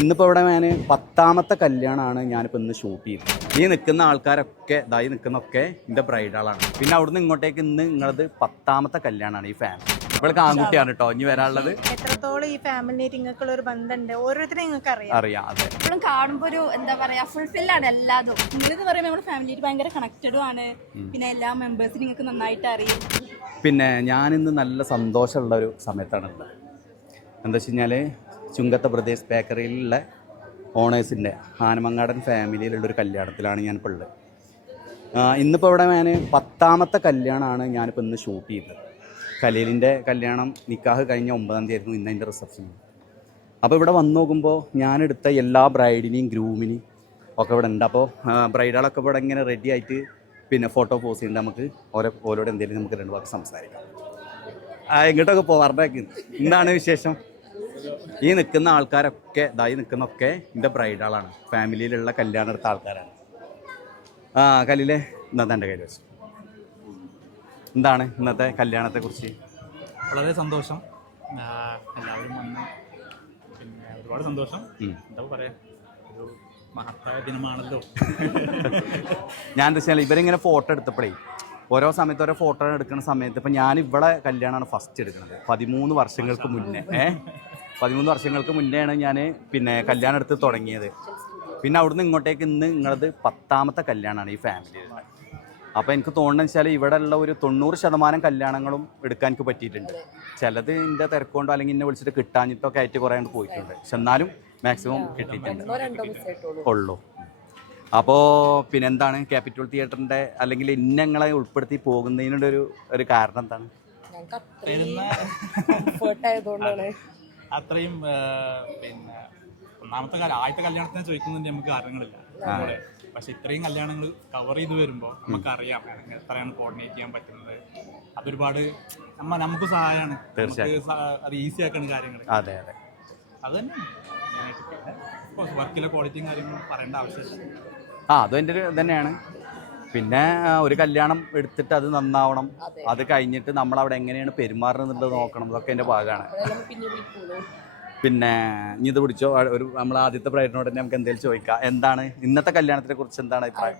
ഇന്നിപ്പോൾ ഇവിടെ ഞാൻ 10ാമത്തെ കല്യാണമാണ് ഞാനിപ്പോൾ ഇന്ന് ഷൂട്ട് ചെയ്തത്. ഈ നിൽക്കുന്ന ആൾക്കാരൊക്കെ ഇതായി നിൽക്കുന്നൊക്കെ എൻ്റെ ബ്രൈഡാളാണ്. പിന്നെ അവിടുന്ന് ഇങ്ങോട്ടേക്ക് ഇന്ന് നിങ്ങളത് 10ാമത്തെ കല്യാണമാണ് ഈ ഫാമിലി. ഇവൾക്ക് ആൺകുട്ടിയാണ് കേട്ടോ ഇനി വരാനുള്ളത്. എത്രത്തോളം ഈ ഫാമിലിയായിട്ട് നിങ്ങൾക്കുള്ള ഒരു ബന്ധമുണ്ട് ഓരോരുത്തരും നിങ്ങൾക്ക് അറിയാം. അതെ, എപ്പോഴും കാണുമ്പോൾ ഒരു എന്താ പറയാ ഫുൾഫില്ലാണ് എല്ലാതും. നിങ്ങളെന്ന് പറയുമ്പോൾ നമ്മുടെ ഫാമിലിയായിട്ട് ഭയങ്കര കണക്റ്റഡും ആണ്. പിന്നെ എല്ലാ മെമ്പേഴ്സിനും നിങ്ങൾക്ക് നന്നായിട്ട് അറിയും. പിന്നെ ഞാനിന്ന് നല്ല സന്തോഷമുള്ള ഒരു സമയത്താണുള്ളത്. എന്താ വെച്ച് കഴിഞ്ഞാൽ ചുങ്കത്ത ബ്രദേഴ്സ് ബേക്കറിയിലുള്ള ഓണേഴ്സിൻ്റെ ആനമങ്ങാടൻ ഫാമിലിയിലുള്ളൊരു കല്യാണത്തിലാണ് ഞാനിപ്പോൾ ഉള്ളത്. ഇന്നിപ്പോൾ ഇവിടെ ഞാൻ 10ാമത്തെ കല്യാണമാണ് ഞാനിപ്പോൾ ഇന്ന് ഷൂട്ട് ചെയ്തത്. ഖലീലിൻ്റെ കല്യാണം നിക്കാഹ് കഴിഞ്ഞ 9ാം തീയതി ആയിരുന്നു ഇന്ന് അതിൻ്റെ റിസപ്ഷൻ. അപ്പോൾ ഇവിടെ വന്ന് നോക്കുമ്പോൾ ഞാനെടുത്ത എല്ലാ ബ്രൈഡിനെയും ഗ്രൂമിനെയും ഒക്കെ ഇവിടെ ഉണ്ട്. അപ്പോൾ ബ്രൈഡുകളൊക്കെ ഇവിടെ ഇങ്ങനെ റെഡി ആയിട്ട് പിന്നെ ഫോട്ടോ പോസ്റ്റ് ചെയ്യുന്നുണ്ട്. നമുക്ക് ഓരോട് എന്തെങ്കിലും നമുക്ക് 2 വാക്ക് സംസാരിക്കാം. എങ്ങോട്ടൊക്കെ പോവാറുണ്ടാക്കി. എന്താണ് വിശേഷം? ഈ നിൽക്കുന്ന ആൾക്കാരൊക്കെ ഇതായി നിൽക്കുന്നൊക്കെ എൻ്റെ ബ്രൈഡുകളാണ്. ഫാമിലിയിലുള്ള കല്യാണം എടുത്ത ആൾക്കാരാണ്. കലീലെ ഇന്നത്തെ എൻ്റെ കയ്യിൽ വെച്ചു. എന്താണ് ഇന്നത്തെ കല്യാണത്തെക്കുറിച്ച്? വളരെ സന്തോഷം. എല്ലാവരും വന്ന് പിന്നെ ഒരുപാട് സന്തോഷം. എന്താ പറയാ, ഒരു മഹത്തായ ദിനമാണല്ലോ. ഞാൻ എന്താ വെച്ചാൽ ഇവരിങ്ങനെ ഫോട്ടോ എടുത്തപ്പോഴേ ഓരോ സമയത്ത് ഓരോ ഫോട്ടോ എടുക്കുന്ന സമയത്ത് ഇപ്പം ഞാൻ ഇവിടെ കല്യാണമാണ് ഫസ്റ്റ് എടുക്കുന്നത്. 13 വർഷങ്ങൾക്ക് മുന്നേ 13 വർഷങ്ങൾക്ക് മുന്നെയാണ് ഞാൻ പിന്നെ കല്യാണം എടുത്ത് തുടങ്ങിയത്. പിന്നെ അവിടുന്ന് ഇങ്ങോട്ടേക്ക് ഇന്ന് നിങ്ങളത് 10ാമത്തെ കല്യാണമാണ് ഈ ഫാമിലിയിൽ. അപ്പോൾ എനിക്ക് തോന്നുന്നത് വെച്ചാൽ ഇവിടെ ഉള്ള ഒരു 90% കല്യാണങ്ങളും എടുക്കാൻ എനിക്ക് പറ്റിയിട്ടുണ്ട്. ചിലത് എൻ്റെ തിരക്കൊണ്ടോ അല്ലെങ്കിൽ എന്നെ വിളിച്ചിട്ട് കിട്ടാഞ്ഞിട്ടൊക്കെ ആയിട്ട് കുറേ കൊണ്ട് പോയിട്ടുണ്ട്. പക്ഷെ എന്നാലും മാക്സിമം കിട്ടിയിട്ടുണ്ട് ഉള്ളൂ. അപ്പോൾ പിന്നെന്താണ് ക്യാപിറ്റൽ തിയേറ്ററിൻ്റെ അല്ലെങ്കിൽ ഇന്നങ്ങളെ ഉൾപ്പെടുത്തി പോകുന്നതിനുള്ള ഒരു കാരണം എന്താണ്? അത്രയും പിന്നെ ആദ്യത്തെ കല്യാണത്തിന് ചോദിക്കുന്നതിൻ്റെ നമുക്ക് കാരണങ്ങളില്ല. പക്ഷെ ഇത്രയും കല്യാണങ്ങൾ കവർ ചെയ്ത് വരുമ്പോൾ നമുക്കറിയാം എത്രയാണ് കോർഡിനേറ്റ് ചെയ്യാൻ പറ്റുന്നത്. അതൊരുപാട് നമുക്ക് സഹായമാണ്. അത് ഈസി ആക്കുന്ന കാര്യങ്ങൾ. അതെ അത് തന്നെ. വർക്കിലെ ക്വാളിറ്റിയും കാര്യങ്ങളും പറയേണ്ട ആവശ്യമില്ല. അതും എൻ്റെ ഒരു തന്നെയാണ്. പിന്നെ ഒരു കല്യാണം എടുത്തിട്ട് അത് നന്നാവണം. അത് കഴിഞ്ഞിട്ട് നമ്മളവിടെ എങ്ങനെയാണ് പെരുമാറുന്നത് എന്നുള്ളത് നോക്കണം. ഇതൊക്കെ എൻ്റെ ഭാഗമാണ്. പിന്നെ ഇനി ഇത് പിടിച്ചോ. ഒരു നമ്മൾ ആദ്യത്തെ ബ്രൈഡിനോട് തന്നെ നമുക്ക് എന്തെങ്കിലും ചോദിക്കാം. എന്താണ് ഇന്നത്തെ കല്യാണത്തിനെ കുറിച്ച് എന്താണ് അഭിപ്രായം?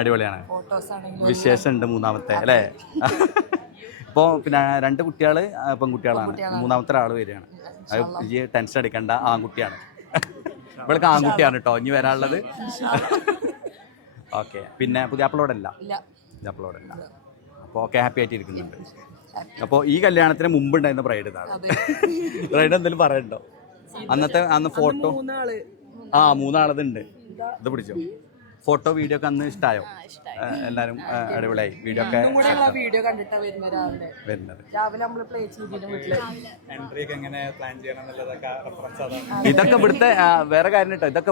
അടിപൊളിയാണ്. വിശേഷമുണ്ട് 3ാമത്തെ അല്ലേ? ഇപ്പോൾ പിന്നെ 2 കുട്ടികൾ പെൺകുട്ടികളാണ്. 3ാമത്തെ ആൾ വരികയാണ്. അത് ടെൻഷൻ അടിക്കണ്ട, ആൺകുട്ടിയാണ്. ഇവൾക്ക് ആൺകുട്ടിയാണ് കേട്ടോ ഇനി വരാനുള്ളത്. ഓക്കെ. പിന്നെ പുതിയാപ്പിളോടല്ല. അപ്പോൾ ഓക്കെ, ഹാപ്പി ആയിട്ട് ഇരിക്കുന്നുണ്ട്. അപ്പോൾ ഈ കല്യാണത്തിന് മുമ്പ് ഉണ്ടായിരുന്ന ബ്രൈഡ് ഇതാണ്. ബ്രൈഡ് എന്തെങ്കിലും പറയണ്ടോ? അന്ന് ഫോട്ടോ 3 ഇത് പിടിച്ചോ. ഫോട്ടോ വീഡിയോ ഒക്കെ അന്ന് ഇഷ്ടമായോ? എല്ലാവരും അടിപൊളിയായി. വീഡിയോ ഒക്കെ വരുന്നത് ഇതൊക്കെ ഇവിടുത്തെ വേറെ കാര്യം കേട്ടോ. ഇതൊക്കെ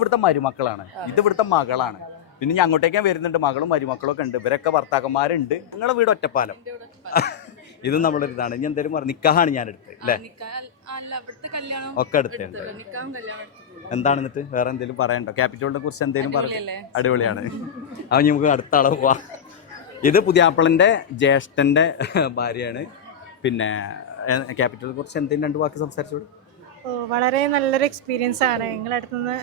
ഇവിടുത്തെ മരുമക്കളാണ്. ഇത് ഇവിടുത്തെ മകളാണ്. പിന്നെ ഞാൻ അങ്ങോട്ടേക്കാൻ വരുന്നുണ്ട്. മകളും മരുമക്കളും ഒക്കെ ഉണ്ട്. ഇവരൊക്കെ ഭർത്താക്കന്മാരുണ്ട്. നിങ്ങളുടെ വീട് ഒറ്റപ്പാലം. ഇത് നമ്മളൊരു ഇതാണ്. ഇനി എന്തെങ്കിലും പറഞ്ഞു നിക്കാഹാണ് ഞാൻ എടുത്തത് അല്ലേ? ഒക്കെ എടുത്തുണ്ട്. എന്താണ് എന്നിട്ട് വേറെ എന്തെങ്കിലും പറയണ്ടോ? ക്യാപിറ്റലിനെ കുറിച്ച് എന്തെങ്കിലും പറഞ്ഞു? അടിപൊളിയാണ്. അത് നമുക്ക് അടുത്ത ആളെ പോവാം. ഇത് പുതിയാപ്പിളൻ്റെ ജ്യേഷ്ഠൻ്റെ ഭാര്യയാണ്. പിന്നെ ക്യാപിറ്റലിനെ കുറിച്ച് എന്തെങ്കിലും 2 വാക്ക് സംസാരിച്ചോളൂ. വളരെ നല്ലൊരു എക്സ്പീരിയൻസ് ആണ് നിങ്ങളുടെ അടുത്തുനിന്ന്.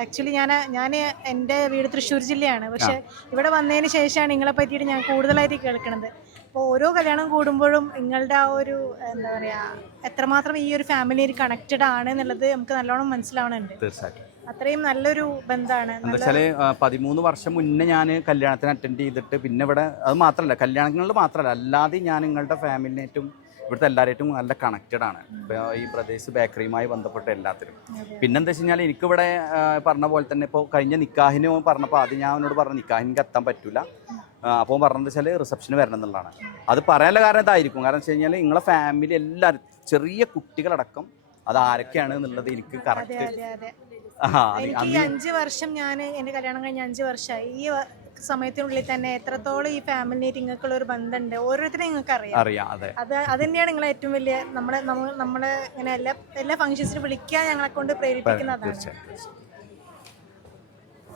ആക്ച്വലി ഞാൻ എൻ്റെ വീട് തൃശ്ശൂർ ജില്ലയാണ്. പക്ഷേ ഇവിടെ വന്നതിന് ശേഷമാണ് നിങ്ങളെ പറ്റിയിട്ട് ഞാൻ കൂടുതലായിട്ട് കേൾക്കുന്നത്. അപ്പോൾ ഓരോ കല്യാണം കൂടുമ്പോഴും നിങ്ങളുടെ ആ ഒരു എന്താ പറയുക എത്രമാത്രം ഈ ഒരു ഫാമിലി കണക്റ്റഡ് ആണ് എന്നുള്ളത് നമുക്ക് നല്ലോണം മനസ്സിലാവുന്നുണ്ട്. തീർച്ചയായിട്ടും അത്രയും നല്ലൊരു ബന്ധമാണ്. എന്താ വെച്ചാൽ 13 വർഷം മുന്നേ ഞാൻ കല്യാണത്തിന് അറ്റൻഡ് ചെയ്തിട്ട് പിന്നെ ഇവിടെ അത് മാത്രമല്ല കല്യാണങ്ങളിൽ മാത്രമല്ല അല്ലാതെ ഞാൻ നിങ്ങളുടെ ഫാമിലിനായിട്ടും ഇവിടുത്തെ എല്ലാവരായിട്ടും നല്ല കണക്റ്റഡ് ആണ്. ഈ ബ്രദേഴ്സ് ബേക്കറിയുമായി ബന്ധപ്പെട്ട എല്ലാത്തിലും. പിന്നെന്താ വെച്ച് കഴിഞ്ഞാൽ എനിക്കിവിടെ പറഞ്ഞ പോലെ തന്നെ ഇപ്പോൾ കഴിഞ്ഞ നിക്കാഹിന് പറഞ്ഞപ്പോൾ ആദ്യം ഞാൻ അവനോട് പറഞ്ഞു നിക്കാഹിന് എനിക്ക് എത്താൻ പറ്റില്ല. അപ്പോൾ പറഞ്ഞത് വെച്ചാൽ റിസപ്ഷന് വരണം എന്നുള്ളതാണ്. അത് പറയാനുള്ള കാരണം ഇതായിരിക്കും. കാരണം വെച്ച് കഴിഞ്ഞാൽ നിങ്ങളെ ഫാമിലി എല്ലാവരും ചെറിയ കുട്ടികളടക്കം അത് ആരൊക്കെയാണ് എന്നുള്ളത് എനിക്ക് കറക്റ്റ്. എനിക്ക് 5 വർഷം ഞാൻ എൻ്റെ കല്യാണം കഴിഞ്ഞ 5 വർഷമായി. ഈ സമയത്തിനുള്ളിൽ തന്നെ എത്രത്തോളം ഈ ഫാമിലിയായിട്ട് നിങ്ങൾക്കുള്ള ഒരു ബന്ധമുണ്ട് ഓരോരുത്തരും നിങ്ങൾക്ക് അറിയാം. അത് തന്നെയാണ് നിങ്ങളെ ഏറ്റവും വലിയ നമ്മളെ ഇങ്ങനെ എല്ലാ ഫംഗ്ഷൻസിനും വിളിക്കാൻ ഞങ്ങളെ കൊണ്ട് പ്രേരിപ്പിക്കുന്നതാണ്.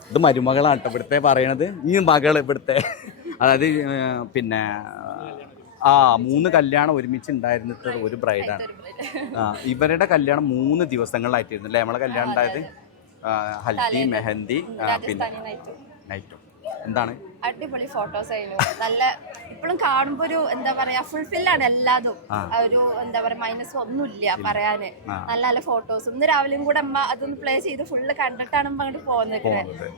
ഇത് മരുമകളാണ് കേട്ടോ ഇവിടുത്തെ പറയണത്. ഈ മകൾ ഇവിടുത്തെ അതായത് പിന്നെ 3 കല്യാണം ഒരുമിച്ച് ഉണ്ടായിരുന്നിട്ട് ഒരു ബ്രൈഡാണ്. ഇവരുടെ കല്യാണം 3 ദിവസങ്ങളിലായിട്ടായിരുന്നു അല്ലേ നമ്മളെ കല്യാണം ഉണ്ടായത്? ഹൽദി, മെഹന്തി, പിന്നെ നൈറ്റും. എന്താണ് അടിപൊളി ഫോട്ടോസ് ആയിരുന്നു. നല്ല ഇപ്പോഴും കാണുമ്പോ ഒരു എന്താ പറയാ ഫുൾഫില്ലാണ് എല്ലാതും. ഒരു എന്താ പറയാ മൈനസ് ഒന്നുമില്ല പറയാന്. നല്ല നല്ല ഫോട്ടോസ്. ഇന്ന് രാവിലെയും കൂടെ അമ്മ അതൊന്ന് പ്ലേ ചെയ്ത് ഫുള്ള് കണ്ടിട്ടാണ് അങ്ങോട്ട് പോകുന്നത്.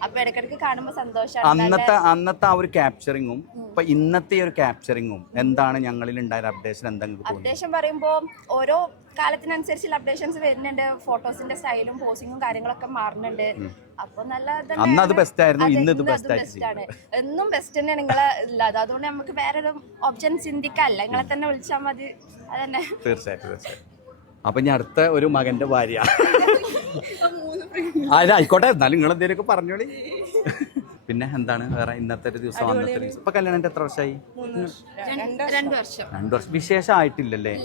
അപ്പൊ ഇടയ്ക്കിടയ്ക്ക് കാണുമ്പോ സന്തോഷമാണ്. അന്നത്തെ ആ ഒരു ക്യാപ്ചറിങ്ങും ഇപ്പൊ ഇന്നത്തെ ഒരു ക്യാപ്ചറിങ്ങും എന്താണ് ഞങ്ങളിൽ ഉണ്ടായ അപ്ഡേഷൻ? എന്തെങ്കിലും അപ്ഡേഷൻ പറയുമ്പോ ഓരോ കാലത്തിനനുസരിച്ചുള്ള അപ്ഡേഷൻസ് വരുന്നുണ്ട്. ഫോട്ടോസിന്റെ സ്റ്റൈലും പോസിങ്ങും കാര്യങ്ങളൊക്കെ മാറുന്നുണ്ട്. അപ്പൊ നല്ല ബെസ്റ്റ് ആയിരുന്നു. ഇന്ന് ഇത് ബെസ്റ്റ് ആണ്. എന്നും ബെസ്റ്റ് തന്നെയാണ് നിങ്ങളെ ഇല്ലാതെ. അതുകൊണ്ട് നമുക്ക് വേറൊരു ഓപ്ഷൻ ചിന്തിക്കാല്ല. നിങ്ങളെ തന്നെ വിളിച്ചാൽ മതി. അതന്നെ. തീർച്ചയായിട്ടും. അപ്പൊ ഞാൻ അടുത്ത ഒരു മകന്റെ ഭാര്യ ആയിക്കോട്ടെ, എന്നാലും നിങ്ങൾ എന്തെങ്കിലുമൊക്കെ പറഞ്ഞോളി. പിന്നെ എന്താണ് വേറെ ഇന്നത്തെ ഒരു ദിവസം? അന്നത്തെ ദിവസം ഇപ്പൊ കല്യാണം എത്ര വർഷമായി? 2 വർഷം. 2 വർഷം. വിശേഷം ആയിട്ടില്ലല്ലേ?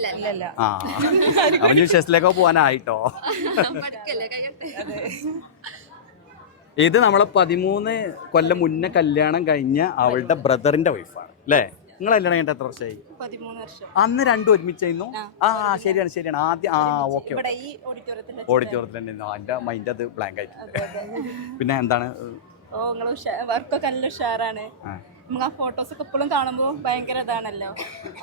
അവന് വിശേഷത്തിലേക്കോ പോകാനായിട്ടോ? ഇത് നമ്മളെ 13 കൊല്ലം മുന്നേ കല്യാണം കഴിഞ്ഞ അവളുടെ ബ്രദറിന്റെ വൈഫാണ് അല്ലേ? നിങ്ങൾ കല്യാണം കഴിഞ്ഞിട്ട് എത്ര വർഷമായി? 13 വർഷം. അന്ന് 2 ഒരുമിച്ചായിരുന്നു. ശരിയാണ്. ആദ്യം ഓക്കെ, ഓഡിറ്റോറിയത്തിൽ തന്നെ. എന്റെ മൈൻഡ് അത് ബ്ലാങ്ക് ആയിട്ടുണ്ട്. പിന്നെ എന്താണ്? വർക്കൊക്കെ നല്ല ഉഷാറാണ്. നമുക്ക് ആ ഫോട്ടോസ് ഒക്കെ എപ്പോഴും കാണുമ്പോൾ ഭയങ്കര ഇതാണല്ലോ.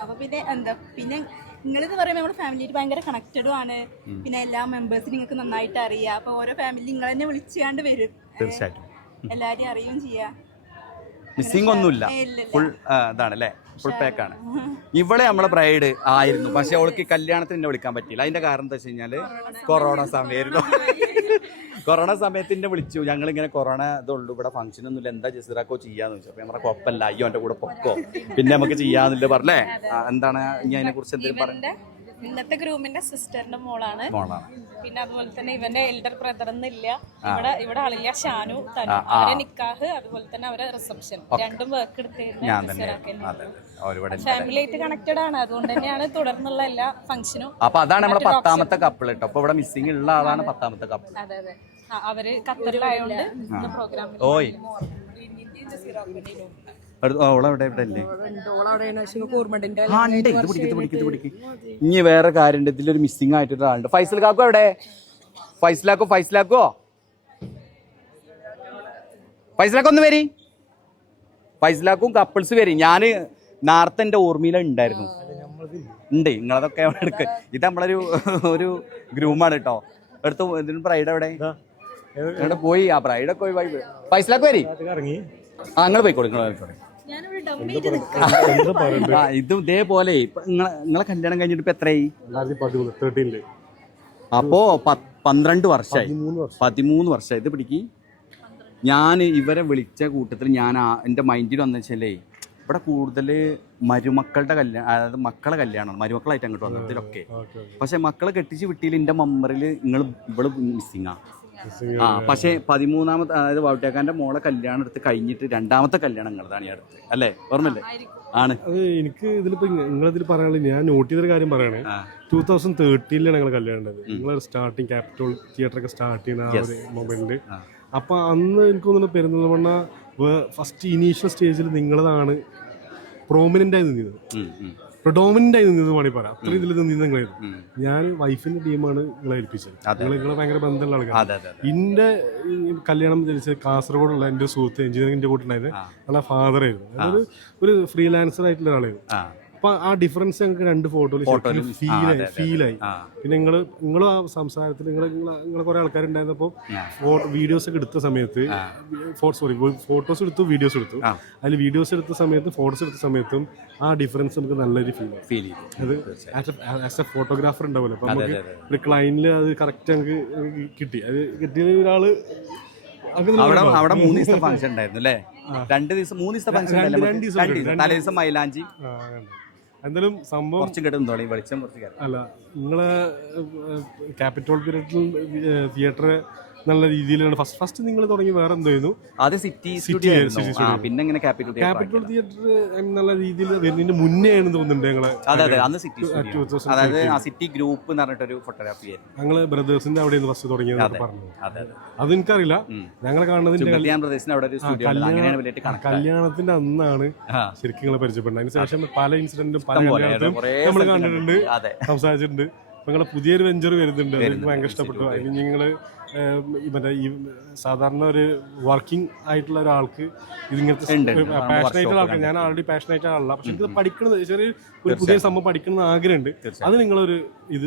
അപ്പൊ പിന്നെ നിങ്ങളിത് പറയുമ്പോൾ നമ്മുടെ ഫാമിലിയായിട്ട് ഭയങ്കര കണക്റ്റഡും ആണ്. പിന്നെ എല്ലാ മെമ്പേഴ്സിനും നിങ്ങൾക്ക് നന്നായിട്ട് അറിയാം. അപ്പൊ ഓരോ ഫാമിലി നിങ്ങൾ തന്നെ വിളിച്ചാണ്ട് വരും. തീർച്ചയായിട്ടും എല്ലാരെയും അറിയുകയും ചെയ്യാം. മിസ്സിംഗ് ഒന്നുമില്ല. ഫുൾ ഇതാണ് അല്ലേ? ഫുൾ പാക്കാണ്. ഇവിടെ നമ്മളെ ബ്രൈഡ് ആയിരുന്നു, പക്ഷെ അവൾക്ക് കല്യാണത്തിന് എന്നെ വിളിക്കാൻ പറ്റിയില്ല. അതിന്റെ കാരണം എന്താ വെച്ച് കഴിഞ്ഞാല് കൊറോണ സമയമായിരുന്നു. കൊറോണ സമയത്തിന്റെ വിളിച്ചു. ഞങ്ങളിങ്ങനെ കൊറോണ ഇതുള്ളൂ, ഇവിടെ ഫംഗ്ഷൻ ഒന്നുമില്ല, എന്താ ജസീറാക്കോ ചെയ്യാന്ന് ചോദിച്ചു. അപ്പൊ നമ്മുടെ കുഴപ്പമില്ല, അയ്യോ എൻ്റെ കൂടെ പൊക്കോ, പിന്നെ നമുക്ക് ചെയ്യാന്നില്ല പറഞ്ഞേ. എന്താണ് ഇനി അതിനെ കുറിച്ച് എന്തെങ്കിലും പറഞ്ഞു? ഇന്നത്തെ ഗ്രൂമിന്റെ സിസ്റ്ററിന്റെ മോളാണ്. പിന്നെ അതുപോലെ തന്നെ ഇവന്റെ എൽഡർ ബ്രദർ എന്നില്ല. ഇവിടെ ആളില്ല. ഷാനു, തനു, അവരെ നിക്കാഹ്, അതുപോലെ തന്നെ അവരെ റിസപ്ഷൻ, രണ്ടും വർക്ക് എടുത്തിരുന്നു. ഫാമിലി ആയിട്ട് കണക്റ്റഡ് ആണ്. അതുകൊണ്ട് തന്നെയാണ് തുടർന്നുള്ള എല്ലാ ഫംഗ്ഷനും. അപ്പൊ അതാണ് നമ്മുടെ 10ാമത്തെ കപ്പിൾ കേട്ടോ. അപ്പൊ ഇവിടെ മിസ്സിംഗ് ഉള്ള ആളാണ് 10ാമത്തെ കപ്പിൾ. അതെ. അവര് ഖത്തറിലായോണ്ട് പ്രോഗ്രാമിൽ ഇനി വേറെ കാര്യമുണ്ട്. ഇതിലൊരു മിസ്സിംഗ് ആയിട്ട് ഒരാളുണ്ട്. ഫൈസൽ കാക്കോ എവിടെ? ഫൈസലാക്കോ ഒന്ന് വരി. ഫൈസലാക്കും കപ്പിൾസ് വരി. ഞാന് നേരത്തെ എന്റെ ഓർമ്മയില ഉണ്ടായിരുന്നു. ഉണ്ട്, നിങ്ങളതൊക്കെ എവിടെ എടുക്കുക? ഇത് നമ്മളൊരു ഗ്രൂമാണ് കേട്ടോ. എടുത്തു. ഇതിന് ബ്രൈഡ് എവിടെ പോയി? ആ ബ്രൈഡൊക്കെ പോയി. ഫൈസലാക്ക് വരി. നിങ്ങൾ പോയിക്കോളൂ. ഇത് ഇതേപോലെ നിങ്ങളെ കല്യാണം കഴിഞ്ഞിട്ട് ഇപ്പൊ എത്രയായി? 2013. അപ്പോ 12 വർഷമായി. 13 വർഷമായി. ഇത് പിടിക്ക്. ഞാൻ ഇവരെ വിളിച്ച കൂട്ടത്തിൽ ഞാൻ എൻ്റെ മൈൻഡിൽ വന്നു വെച്ചാലേ ഇവിടെ കൂടുതൽ മരുമക്കളുടെ കല്യാണം, അതായത് മക്കളെ കല്യാണമാണ്. മരുമക്കളായിട്ട് അങ്ങോട്ട് വന്നതിലൊക്കെ. പക്ഷെ മക്കളെ കെട്ടിച്ച് വിട്ടിയിൽ എൻ്റെ മെമ്മറിൽ ഇവള് മിസ്സിങ്ങാ. പക്ഷേ 13ാമത്തെ, അതായത് വൗട്ടേക്കാന്റെ മോളെ കല്യാണം എടുത്ത് കഴിഞ്ഞിട്ട് 2ാമത്തെ കല്യാണം നിങ്ങളതാണ് ഈ അടുത്ത് അല്ലേ? ഓർമ്മല്ലേ? ആണ്. അത് എനിക്ക് ഇതിലിപ്പോ നിങ്ങളിതിൽ പറയാനുള്ളത്, ഞാൻ നോട്ട് ചെയ്തൊരു കാര്യം പറയണേ. 2013 ഞങ്ങൾ കല്യാണം ഉണ്ടായത്. നിങ്ങൾ സ്റ്റാർട്ടിങ് ക്യാപിറ്റൽ തിയേറ്റർ ഒക്കെ സ്റ്റാർട്ട് ചെയ്യുന്ന ആ ഒരു മൊമെന്റ്. അപ്പൊ അന്ന് എനിക്ക് തോന്നുന്നു പെരുന്തൽമണ്ണ ഫസ്റ്റ് ഇനീഷ്യൽ സ്റ്റേജിൽ നിങ്ങളതാണ് പ്രോമിനന്റ് ആയി നിന്നത്, പ്രൊഡോമിനന്റ് ആയി നിന്നത് വേണമെങ്കിൽ പറയാം. അത്രയും ഇതിൽ നിങ്ങളായിരുന്നു. ഞാൻ വൈഫിന്റെ ടീമാണ് നിങ്ങളെ ഏൽപ്പിച്ചത്. നിങ്ങളെ ഭയങ്കര ബന്ധമുള്ള ആൾക്കാർ. എന്റെ കല്യാണം ജനിച്ചത് കാസർഗോഡുള്ള എന്റെ സുഹൃത്ത് എഞ്ചിനീയറിംഗിന്റെ കൂട്ടുണ്ടായത് ഞങ്ങളെ ഫാദർ ആയിരുന്നു. അതായത് ഒരു ഫ്രീലാൻസർ ആയിട്ടുള്ള ഒരാളായിരുന്നു. അപ്പൊ ആ ഡിഫറൻസ് ഞങ്ങൾക്ക് 2 ഫോട്ടോയിൽ ഫീലായി. പിന്നെ നിങ്ങളും ആ സംസാരത്തിൽ നിങ്ങളെ കുറെ ആൾക്കാരുണ്ടായിരുന്നപ്പോൾ വീഡിയോസ് ഒക്കെ എടുത്ത സമയത്ത്, ഫോട്ടോസ് എടുത്തു, വീഡിയോസ് എടുത്തു. അതിൽ വീഡിയോസ് എടുത്ത സമയത്തും ഫോട്ടോസ് എടുത്ത സമയത്തും ആ ഡിഫറൻസ് നമുക്ക് നല്ലൊരു ഫീൽ ചെയ്യും. അത് ആസ് എ ഫോട്ടോഗ്രാഫർ ഉണ്ടാവുമല്ലോ. അപ്പൊ നമുക്ക് ഒരു ക്ലൈന്റിൽ അത് കറക്റ്റ് നമുക്ക് കിട്ടി. അത് കിട്ടിയ ഒരാള് അവിടെ 3 ദിവസത്തെ ഫംഗ്ഷൻ ഉണ്ടായിരുന്നു അല്ലേ? 2 ദിവസം 3 ദിവസത്തെ ഫംഗ്ഷൻ. തലേ ദിവസം മൈലാഞ്ചി. എന്തായാലും സംഭവം വെളിച്ചം അല്ല, നിങ്ങളെ ക്യാപിറ്റൽ തിയേറ്റർ നല്ല രീതിയിലാണ് ഫസ്റ്റ് നിങ്ങൾ തുടങ്ങി വേറെ എന്തായിരുന്നു അത് സിറ്റി സ്റ്റുഡിയോ ആയിരുന്നു. Studio. പിന്നെ ഇങ്ങനെ ക്യാപിറ്റൽ ക്യാപിറ്റൽ തിയേറ്റർ നല്ല രീതിയിൽ വരുന്നതിന്റെ മുന്നേ ആണെന്ന് തോന്നുന്നുണ്ട് ഞങ്ങള് അതെ അന്ന് സിറ്റി സ്റ്റുഡിയോ, 2013. അതായത് ആ സിറ്റി ഗ്രൂപ്പ് എന്ന് പറഞ്ഞിട്ടൊരു ഫോട്ടോഗ്രാഫി ആയിരുന്നു. ഞങ്ങള് ബ്രദേഴ്സിന്റെ അവിടെയാണ് ഫസ്റ്റ് തുടങ്ങിയത് പറഞ്ഞത്. അതെ അത് എനിക്കറിയില്ല. ഞങ്ങൾ കാണുന്നതിന്റെ ചുങ്കത്തിയാൻ പ്രദേശത്തിന് അവിടെ ഒരു സ്റ്റുഡിയോ ഉണ്ട്. അങ്ങനെയാണ് വലിയ കണക്ട്. കല്യാണത്തിന്റെ അന്നാണ് ശരിക്കും നിങ്ങളെ പരിചയപ്പെടുന്നത്. അതിനുശേഷം പല ഇൻസിഡന്റും പല കല്യാണത്തിലും നമ്മൾ കണ്ടിട്ടുണ്ട്, അതെ സംസാരിച്ചിട്ടുണ്ട്. അപ്പൊ നിങ്ങളെ പുതിയൊരു വെഞ്ചർ വരുന്നുണ്ട്, അത് എനിക്ക് ഭയങ്കര ഇഷ്ടപ്പെട്ടു. അതിന് നിങ്ങള് മറ്റേ ഈ സാധാരണ ഒരു വർക്കിംഗ് ആയിട്ടുള്ള ഒരാൾക്ക് ഇതിങ്ങനത്തെ പാഷനേറ്റ് ആയിട്ടുള്ള ആൾക്കാർ, ഞാൻ ആൾറെഡി പാഷനേറ്റ് ആളല്ല, പക്ഷെ ഇത് പഠിക്കുന്നത് ചെറിയ ഒരു പുതിയ സംഭവം പഠിക്കുന്ന ആഗ്രഹമുണ്ട്. അത് നിങ്ങളൊരു ഇത്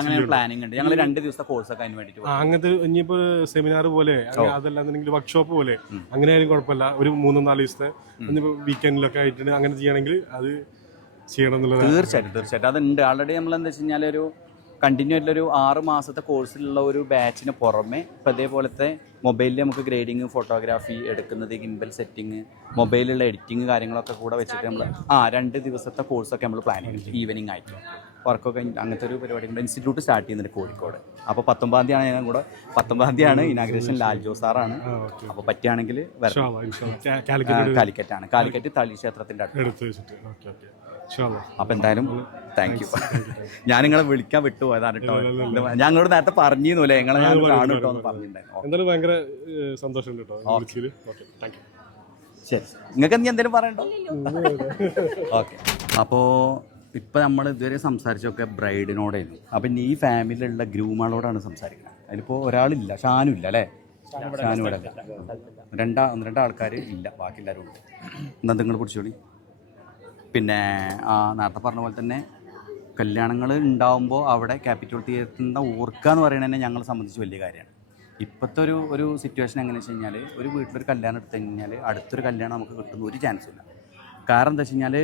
അങ്ങനെ പ്ലാനിങ് ഉണ്ട്. ഞങ്ങൾ 2 ദിവസത്തെ കോഴ്സ് ഒക്കെ അതിന് വേണ്ടിട്ട് അങ്ങനത്തെ ഇനിയിപ്പോ സെമിനാർ പോലെ അതല്ലാന്നുണ്ടെങ്കിൽ വർക്ക്ഷോപ്പ് പോലെ അങ്ങനെ ആയാലും കുഴപ്പമില്ല. ഒരു 3-4 ദിവസത്തെ വീക്കെൻഡിലൊക്കെ ആയിട്ട് അങ്ങനെ ചെയ്യണമെങ്കിൽ അത് ചെയ്യണം എന്നുള്ളത്. തീർച്ചയായിട്ടും അതുണ്ട്. ആൾറെഡി നമ്മൾ എന്താ വെച്ച് കഴിഞ്ഞാൽ ഒരു കണ്ടിന്യൂ ആയിട്ടുള്ളൊരു 6 മാസത്തെ കോഴ്സിലുള്ള ഒരു ബാച്ചിന് പുറമെ ഇപ്പം അതേപോലത്തെ മൊബൈലിൽ നമുക്ക് ഗ്രേഡിങ്, ഫോട്ടോഗ്രാഫി എടുക്കുന്നത്, ഗിംബൽ സെറ്റിങ്, മൊബൈലിലുള്ള എഡിറ്റിങ് കാര്യങ്ങളൊക്കെ കൂടെ വെച്ചിട്ട് നമ്മൾ 2 ദിവസത്തെ കോഴ്സൊക്കെ നമ്മൾ പ്ലാൻ ചെയ്യുന്നുണ്ട്. ഈവനിങ് ആയിട്ട് വർക്കൊക്കെ അങ്ങനത്തെ ഒരു പരിപാടി ഇൻസ്റ്റിറ്റ്യൂട്ട് സ്റ്റാർട്ട് ചെയ്യുന്നുണ്ട് കോഴിക്കോട്. അപ്പോൾ 19-ാം തീയതിയാണ് ഞാൻ കൂടെ 19-ാം തീയതിയാണ് ഇനാഗ്രേഷൻ. ലാൽജോ സാറാണ്. അപ്പോൾ പറ്റുകയാണെങ്കിൽ കാലിക്കറ്റാണ്. കാലിക്കറ്റ് തളി ക്ഷേത്രത്തിൻ്റെ അടുത്ത്. അപ്പം എന്തായാലും താങ്ക് യു. ഞാൻ നിങ്ങളെ വിളിക്കാൻ വിട്ടുപോയതാണ് കേട്ടോ. ഞാൻ നിങ്ങളോട് നേരത്തെ പറഞ്ഞിരുന്നില്ലേ നിങ്ങളെ ഞാൻ കാണും കേട്ടോ എന്ന് പറഞ്ഞിട്ടുണ്ടായിരുന്നു. എന്തായാലും ഭയങ്കര സന്തോഷമുണ്ട് കേട്ടോ. ശരി, നിങ്ങൾക്ക് എന്തെങ്കിലും പറയണ്ടോ? ഓക്കെ. അപ്പോൾ ഇപ്പം നമ്മൾ ഇതുവരെ സംസാരിച്ചൊക്കെ ബ്രൈഡിനോടായിരുന്നു. അപ്പം ഇനി ഈ ഫാമിലിയിലുള്ള ഗ്രൂമുകളോടാണ് സംസാരിക്കുന്നത്. അതിലിപ്പോൾ ഒരാളില്ല, ഷാനു ഇല്ല അല്ലേ? ഷാനു ഇവിടെ അല്ല. 2 ആൾക്കാർ ഇല്ല, ബാക്കി എല്ലാവരും ഉണ്ട്. എന്താ നിങ്ങൾ പിടിച്ചോളി. പിന്നെ നേരത്തെ പറഞ്ഞ പോലെ തന്നെ കല്യാണങ്ങൾ ഉണ്ടാകുമ്പോൾ അവിടെ ക്യാപിറ്റൽ തിയേറ്ററിൻ്റെ ഓർക്കുക എന്ന് പറയുന്നത് തന്നെ ഞങ്ങളെ സംബന്ധിച്ച് വലിയ കാര്യമാണ്. ഇപ്പോഴത്തെ ഒരു സിറ്റുവേഷൻ എങ്ങനെയാണെന്ന് വെച്ച് കഴിഞ്ഞാൽ ഒരു വീട്ടിലൊരു കല്യാണം എടുത്തു കഴിഞ്ഞാൽ അടുത്തൊരു കല്യാണം നമുക്ക് കിട്ടുന്ന ഒരു ചാൻസും ഇല്ല. കാരണം എന്താ വെച്ച് കഴിഞ്ഞാൽ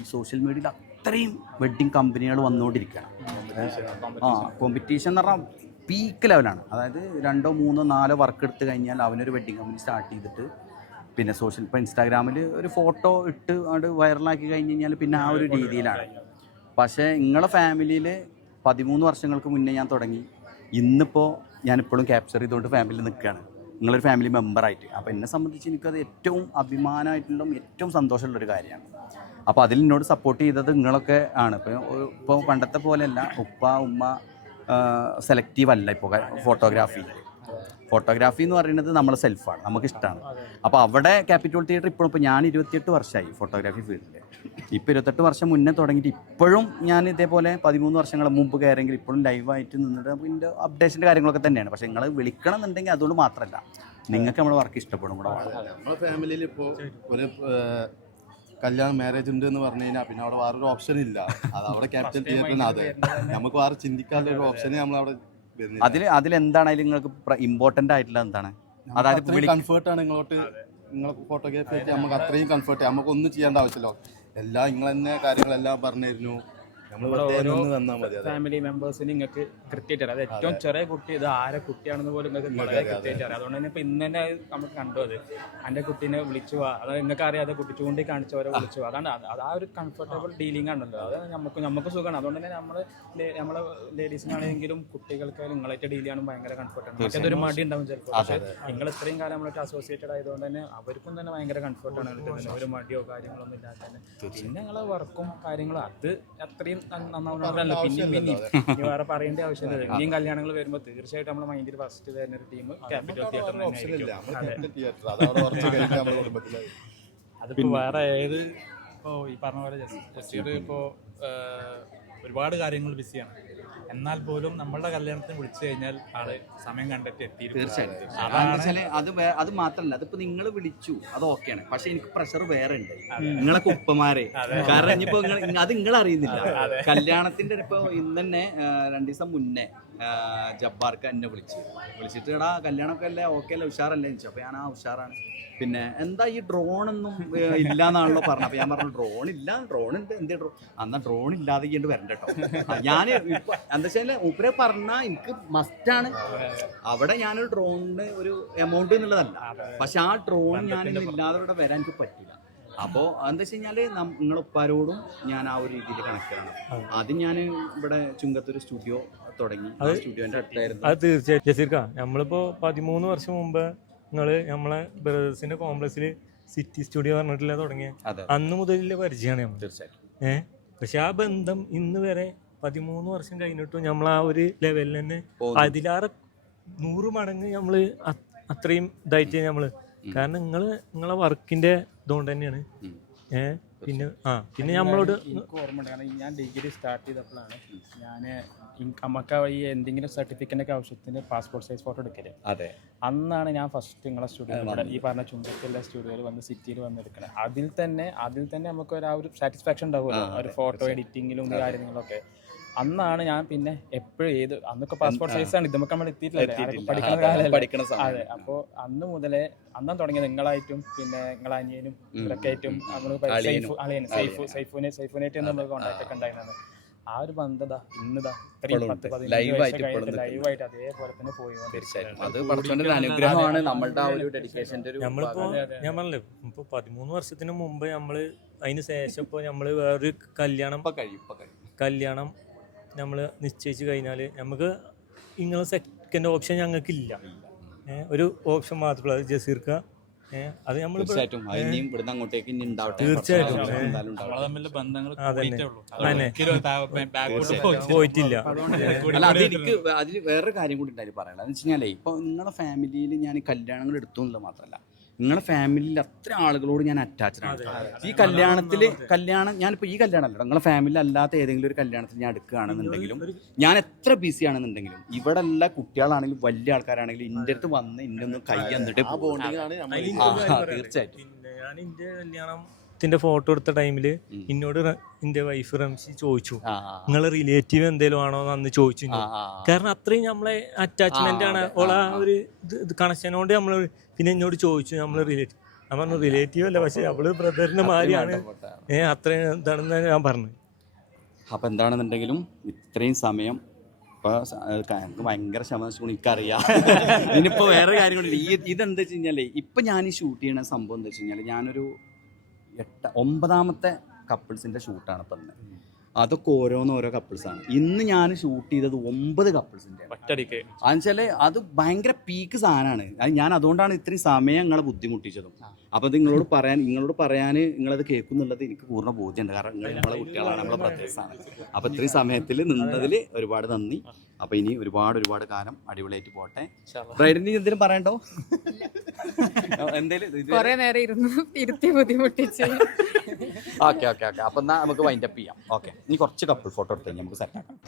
ഈ സോഷ്യൽ മീഡിയയിൽ അത്രയും വെഡ്ഡിങ് കമ്പനികൾ വന്നുകൊണ്ടിരിക്കുകയാണ്. കോമ്പറ്റീഷൻ എന്ന് പറഞ്ഞാൽ പീക്ക് ലെവലാണ്. അതായത് 2, 3, 4 വർക്ക് എടുത്തു കഴിഞ്ഞാൽ അവനൊരു വെഡ്ഡിങ് കമ്പനി സ്റ്റാർട്ട് ചെയ്തിട്ട് പിന്നെ ഇപ്പോൾ ഇൻസ്റ്റാഗ്രാമിൽ ഒരു ഫോട്ടോ ഇട്ട് അത് വൈറലാക്കി കഴിഞ്ഞ് കഴിഞ്ഞാൽ പിന്നെ ആ ഒരു രീതിയിലാണ്. പക്ഷേ നിങ്ങളെ ഫാമിലിയിൽ 13 വർഷങ്ങൾക്ക് മുന്നേ ഞാൻ തുടങ്ങി. ഇന്നിപ്പോൾ ഞാനിപ്പോഴും ക്യാപ്ചർ ചെയ്തുകൊണ്ട് ഫാമിലിയിൽ നിൽക്കുകയാണ്, നിങ്ങളൊരു ഫാമിലി മെമ്പറായിട്ട്. അപ്പോൾ എന്നെ സംബന്ധിച്ച് എനിക്കത് ഏറ്റവും അഭിമാനമായിട്ടുള്ള ഏറ്റവും സന്തോഷമുള്ളൊരു കാര്യമാണ്. അപ്പോൾ അതിൽ എന്നോട് സപ്പോർട്ട് ചെയ്തത് നിങ്ങളൊക്കെ ആണ്. ഇപ്പോൾ പണ്ടത്തെ പോലെയല്ല, ഉപ്പ ഉമ്മ സെലക്റ്റീവ് അല്ല ഇപ്പോൾ ഫോട്ടോഗ്രാഫി എന്ന് പറയുന്നത് നമ്മളെ സെൽഫാണ്, നമുക്കിഷ്ടമാണ്. അപ്പോൾ അവിടെ ക്യാപിറ്റൽ തിയേറ്റർ ഇപ്പോൾ ഞാൻ 28 വർഷമായി ഫോട്ടോഗ്രാഫി ഫീൽഡിൽ. ഇപ്പോൾ 28 വർഷം മുന്നേ തുടങ്ങിയിട്ട് ഇപ്പോഴും ഞാൻ ഇതേപോലെ 13 വർഷങ്ങൾ മുമ്പ് കയറിയെങ്കിൽ ഇപ്പോഴും ലൈവായിട്ട് നിന്നിട്ട് ഇതിൻ്റെ അപ്ഡേഷൻ്റെ കാര്യങ്ങളൊക്കെ തന്നെയാണ്. പക്ഷേ നിങ്ങൾ വിളിക്കണം എന്നുണ്ടെങ്കിൽ അതുകൊണ്ട് മാത്രമല്ല, നിങ്ങൾക്ക് നമ്മുടെ വർക്ക് ഇഷ്ടപ്പെടും. നമ്മുടെ ഫാമിലിയിൽ ഇപ്പോൾ ഒരു കല്യാണം മാരേജ് ഉണ്ട് എന്ന് പറഞ്ഞു കഴിഞ്ഞാൽ പിന്നെ അവിടെ വേറൊരു ഓപ്ഷൻ ഇല്ല. അത് അവിടെ ക്യാപിറ്റൽ തിയേറ്ററിന് അത് നമുക്ക് വേറെ ചിന്തിക്കാനുള്ള ഒരു ഓപ്ഷന് നമ്മളവിടെ അതിലെന്താണ് അതിൽ നിങ്ങൾക്ക് ഇമ്പോർട്ടൻ്റ് ആയിട്ടുള്ള എന്താണ്? അതായത് കംഫേർട്ടാണ് നിങ്ങളെ ഫോട്ടോഗ്രാഫി ആയിട്ട് നമുക്ക് അത്രയും കംഫേർട്ട്, നമുക്ക് ഒന്നും ചെയ്യേണ്ട ആവശ്യമില്ല. എല്ലാം നിങ്ങൾ തന്നെ കാര്യങ്ങളെല്ലാം പറഞ്ഞിരുന്നു. ഫാമിലി മെമ്പേഴ്സിന് നിങ്ങൾക്ക് കൃത്യമായിട്ട് അത് ഏറ്റവും ചെറിയ കുട്ടി ഇത് ആരെ കുട്ടിയാണെന്ന് പോലും നിങ്ങൾക്ക് വളരെ കൃത്യമായിട്ട് അറിയാം. അതുകൊണ്ട് തന്നെ ഇപ്പൊ ഇന്ന് തന്നെ നമുക്ക് കണ്ടു അത് എൻ്റെ കുട്ടീനെ വിളിച്ചു പോവാ, അത് നിങ്ങൾക്ക് അറിയാതെ കുട്ടി ചൂണ്ടി കാണിച്ചവരെ വിളിച്ചു പോവാ. അതാണ് അത് ആ ഒരു കംഫർട്ടബിൾ ഡീലിംഗ് ആണല്ലോ. അത് നമുക്ക് സുഖമാണ്. അതുകൊണ്ട് തന്നെ നമ്മളെ ലേഡീസിനാണെങ്കിലും കുട്ടികൾക്കായാലും നിങ്ങളായിട്ട് ഡീൽ ചെയ്യാനും ഭയങ്കര കംഫർട്ടാണ്. മറ്റേ ഒരു മടി ഉണ്ടാവും ചിലപ്പോൾ. പക്ഷേ നിങ്ങൾ ഇത്രയും കാലം നമ്മളായിട്ട് അസോസിയേറ്റഡ് ആയതുകൊണ്ട് തന്നെ അവർക്കും തന്നെ ഭയങ്കര കംഫർട്ടാണ് കിട്ടുന്നത്. ഒരു മടിയോ കാര്യങ്ങളൊന്നും ഇല്ലാതെ തന്നെ. പിന്നെ നിങ്ങളെ വർക്കും കാര്യങ്ങളും അത് അത്രയും നന്നാവുന്നതല്ല. പിന്നെയും വേറെ പറയേണ്ട ആവശ്യമില്ല. ഇനിയും കല്യാണങ്ങൾ വരുമ്പോൾ തീർച്ചയായിട്ടും നമ്മുടെ മൈൻഡിൽ ഫസ്റ്റ് വരുന്ന ഒരു ടീം ക്യാപിറ്റൽ തിയേറ്റർ തന്നെ. അതിപ്പോൾ വേറെ ഏത് ഇപ്പോൾ ഈ പറഞ്ഞ പോലെ ജസ്റ്റ് ഇപ്പോൾ ഒരുപാട് കാര്യങ്ങൾ ബിസിയാണ്. എന്നാൽ പോലും നമ്മളുടെ കല്യാണത്തിന് വിളിച്ചു കഴിഞ്ഞാൽ ആള് സമയം കണ്ടെത്തി എത്തിയിരിക്കും. തീർച്ചയായിട്ടും. അത് മാത്രമല്ല, അതിപ്പോ നിങ്ങൾ വിളിച്ചു അത് ഓക്കെയാണ്. പക്ഷെ എനിക്ക് പ്രഷർ വേറെ ഉണ്ട്, നിങ്ങളെ കുപ്പമാരെ. കാരണം ഇനിയിപ്പോ അത് നിങ്ങൾ അറിയുന്നില്ല. കല്യാണത്തിന്റെ ഇപ്പൊ ഇന്ന് തന്നെ 2 ദിവസം മുന്നേ ജബ്ബാർക്ക് എന്നെ വിളിച്ചിട്ട് എടാ കല്യാണമൊക്കെ അല്ലേ, ഓക്കെ അല്ലേ, ഉഷാറല്ലേ ചോദിച്ചു. അപ്പൊ ഞാൻ ഉഷാറാണ്. പിന്നെ എന്താ ഈ ഡ്രോണൊന്നും ഇല്ലാന്നാണല്ലോ പറഞ്ഞത്. അപ്പൊ ഞാൻ പറഞ്ഞു ഡ്രോൺ ഇല്ല, ഡ്രോൺ ഉണ്ട്. എന്ത് ഡ്രോൺ? എന്നാ ഡ്രോൺ ഇല്ലാതെ ചെയ്യേണ്ടി വരണ്ട കേട്ടോ. ഞാൻ ഇപ്പൊ എന്താ വെച്ചാൽ മൂപ്പരെ പറഞ്ഞാൽ എനിക്ക് മസ്റ്റാണ്. അവിടെ ഞാനൊരു ഡ്രോണിന് ഒരു എമൗണ്ട് എന്നുള്ളതല്ല, പക്ഷെ ആ ഡ്രോൺ ഞാൻ ഇല്ലാതെ ഇവിടെ വരാൻ എനിക്ക് പറ്റില്ല. അപ്പോൾ എന്താ വെച്ച് കഴിഞ്ഞാൽ നിങ്ങളുപ്പാരോടും ഞാൻ ആ ഒരു രീതിയിൽ കണക്റ്റാണ്. ആദ്യം ഞാൻ ഇവിടെ ചുങ്കത്തൊരു സ്റ്റുഡിയോ തുടങ്ങി. സ്റ്റുഡിയോൻ്റെ അടുത്തായിരുന്നു. അത് തീർച്ചയായിട്ടും ജസീർക്ക, നമ്മളിപ്പോൾ 13 വർഷം മുമ്പ് നമ്മളെ ബ്രദേഴ്സിന്റെ കോംപ്ലക്സിൽ സിറ്റി സ്റ്റുഡിയോ പറഞ്ഞിട്ടില്ല തുടങ്ങിയത്. അന്ന് മുതലുള്ള പരിചയമാണ് നമ്മൾ. തീർച്ചയായിട്ടും. പക്ഷെ ആ ബന്ധം ഇന്ന് വരെ 13 വർഷം കഴിഞ്ഞിട്ടും നമ്മൾ ആ ഒരു ലെവലിൽ തന്നെ അതിലാറെ 100 മടങ്ങ് നമ്മള് അത്രയും ഇതായിട്ട് നമ്മള്. കാരണം നിങ്ങളെ വർക്കിന്റെ ഇതുകൊണ്ട് തന്നെയാണ്. പിന്നെ നമ്മളോട് എനിക്ക് ഓർമ്മയുണ്ട്. കാരണം ഞാൻ ഡിഗ്രി സ്റ്റാർട്ട് ചെയ്തപ്പോഴാണ് നമുക്ക് ഈ എന്തെങ്കിലും സർട്ടിഫിക്കറ്റിന്റെ ആവശ്യത്തിന് പാസ്പോർട്ട് സൈസ് ഫോട്ടോ എടുക്കല്. അതെ, അന്നാണ് ഞാൻ ഫസ്റ്റ് നിങ്ങളെ സ്റ്റുഡിയോ ഈ പറഞ്ഞ ചുങ്കത്തുള്ള സ്റ്റുഡിയോയിൽ വന്ന് സിറ്റിയിൽ വന്ന് എടുക്കണം. അതിൽ തന്നെ നമുക്ക് ഒരു സാറ്റിസ്ഫാക്ഷൻ ഉണ്ടാവുമല്ലോ, ഒരു ഫോട്ടോ എഡിറ്റിങ്ങിലും കാര്യങ്ങളൊക്കെ. അന്നാണ് ഞാൻ പിന്നെ എപ്പോഴും അന്നൊക്കെ പാസ്പോർട്ട് സൈസാണ് ഇത്, നമുക്ക് നമ്മൾ എത്തിയിട്ടില്ല, പഠിക്കുന്ന കാലം. അതെ, അപ്പോൾ അന്ന് മുതലേ അന്നാ തുടങ്ങിയത് നിങ്ങളായിട്ടും പിന്നെ നിങ്ങളെ അനിയനും ഇവരൊക്കെ ആയിട്ടും നമ്മൾ സൈഫുനായിട്ട് നമ്മൾ കോൺടാക്ട് ഒക്കെ ഉണ്ടായിരുന്നത്. ആ ഒരു ബന്ധത ഇന്നതാ ലൈവായിട്ട് അതേപോലെ തന്നെ പോയി. അനുഗ്രഹമാണ് നമ്മളുടെ ആ ഒരു ഡെഡിക്കേഷന്റെ ഒരു. നമ്മളിപ്പോ ഞാൻ പറഞ്ഞില്ലേ, ഇപ്പൊ 13 വർഷത്തിന് മുമ്പ് നമ്മള് അതിന് ശേഷം ഇപ്പൊ നമ്മള് വേറൊരു കല്യാണം നമ്മൾ നിശ്ചയിച്ച് കഴിഞ്ഞാൽ നമുക്ക് ഇങ്ങനെ സെക്കൻഡ് ഓപ്ഷൻ ഞങ്ങൾക്കില്ല. ഒരു ഓപ്ഷൻ മാത്രമല്ല, അത് ജസീർക്ക. അത് നമ്മൾ തീർച്ചയായിട്ടും പോയിട്ടില്ല. അല്ല, അതെനിക്ക് അതിൽ വേറൊരു കാര്യം കൂടി ഉണ്ടായി പറയണം. എന്ന് വെച്ച് കഴിഞ്ഞാലേ, ഇപ്പൊ നിങ്ങളുടെ ഫാമിലിയിൽ ഞാൻ കല്യാണങ്ങൾ എടുത്തു എന്നുള്ളത് മാത്രമല്ല, നിങ്ങളുടെ ഫാമിലിയിൽ അത്ര ആളുകളോട് ഞാൻ അറ്റാച്ച്ഡ് ആണ്. ഈ കല്യാണം ഞാനിപ്പോൾ ഈ കല്യാണം അല്ല, നിങ്ങളുടെ ഫാമിലി അല്ലാത്ത ഏതെങ്കിലും ഒരു കല്യാണത്തിൽ ഞാൻ എടുക്കുകയാണെന്നുണ്ടെങ്കിലും, ഞാൻ എത്ര ബിസി ആണെന്നുണ്ടെങ്കിലും, ഇവിടെ എല്ലാ കുട്ടികളാണെങ്കിലും വലിയ ആൾക്കാരാണെങ്കിലും എൻ്റെ അടുത്ത് വന്ന് ഇന്നൊന്ന് കൈ എന്നിട്ട് തീർച്ചയായിട്ടും. ഞാൻ എൻ്റെ കല്യാണത്തിന്റെ ഫോട്ടോ എടുത്ത ടൈമില് എന്നോട് എന്റെ വൈഫ് റംസി ചോദിച്ചു, നിങ്ങളെ റിലേറ്റീവ് എന്തേലും ആണോ എന്ന് ചോദിച്ചു. കാരണം അത്രയും നമ്മളെ അറ്റാച്ച്മെന്റ് ആണ് ഓളെ ഒരു കണക്ഷൻ കൊണ്ട് നമ്മൾ. പിന്നെ എന്നോട് ചോദിച്ചു നമ്മള് റിലേറ്റീവ്. ഞാൻ പറഞ്ഞു റിലേറ്റീവ് അല്ല, പക്ഷെ അവള് ബ്രദറിന്റെ മാതിരിയാണ്. അത്രയും എന്താണെന്ന് ഞാൻ പറഞ്ഞു. അപ്പൊ എന്താണെന്നുണ്ടെങ്കിലും ഇത്രയും സമയം എനിക്ക് ഭയങ്കര ക്ഷമ എനിക്കറിയാം. ഇതിനിപ്പോ വേറെ കാര്യങ്ങളില്ല. ഇതെന്താ വെച്ച് കഴിഞ്ഞാലേ, ഇപ്പൊ ഞാൻ ഈ ഷൂട്ട് ചെയ്യണ സംഭവം എന്താ വെച്ച് കഴിഞ്ഞാൽ, ഞാനൊരു 9ാമത്തെ കപ്പിൾസിന്റെ ഷൂട്ടാണ് ഇപ്പൊ ഇന്ന്. അതൊക്കെ ഓരോ കപ്പിൾസാണ്. ഇന്ന് ഞാൻ ഷൂട്ട് ചെയ്തത് 9 കപ്പിൾസിന്റെ ഒറ്റടിക്ക്. അതെന്നുവെച്ചാല് അത് ഭയങ്കര പീക്ക് സാധനമാണ്. അത് ഞാൻ അതുകൊണ്ടാണ് ഇത്രയും സമയം നിങ്ങളെ ബുദ്ധിമുട്ടിച്ചതും. അപ്പൊ അത് നിങ്ങളോട് പറയാൻ നിങ്ങളത് കേൾക്കുന്നുള്ളത് എനിക്ക് പൂർണ്ണ ബോധ്യമുണ്ട്. കാരണം നമ്മളെ കുട്ടികളാണ്, നമ്മളെ ബ്രദേഴ്സാണ്. അപ്പൊ ഇത്രയും സമയത്തിൽ നിന്നതിൽ ഒരുപാട് നന്ദി. അപ്പൊ ഇനി ഒരുപാട് കാലം അടിപൊളിയായിട്ട് പോട്ടെ. ബ്രൈഡിന് എന്തെങ്കിലും പറയണ്ടോ? ഇരുത്തി ബുദ്ധിമുട്ടിച്ച്. ഓക്കെ. അപ്പൊ എന്നാ നമുക്ക് വൈൻഡപ്പ് ചെയ്യാം. ഓക്കെ, ഇനി കുറച്ച് കപ്പിൾ ഫോട്ടോ എടുത്ത് നമുക്ക് സെറ്റ് ആക്കാം.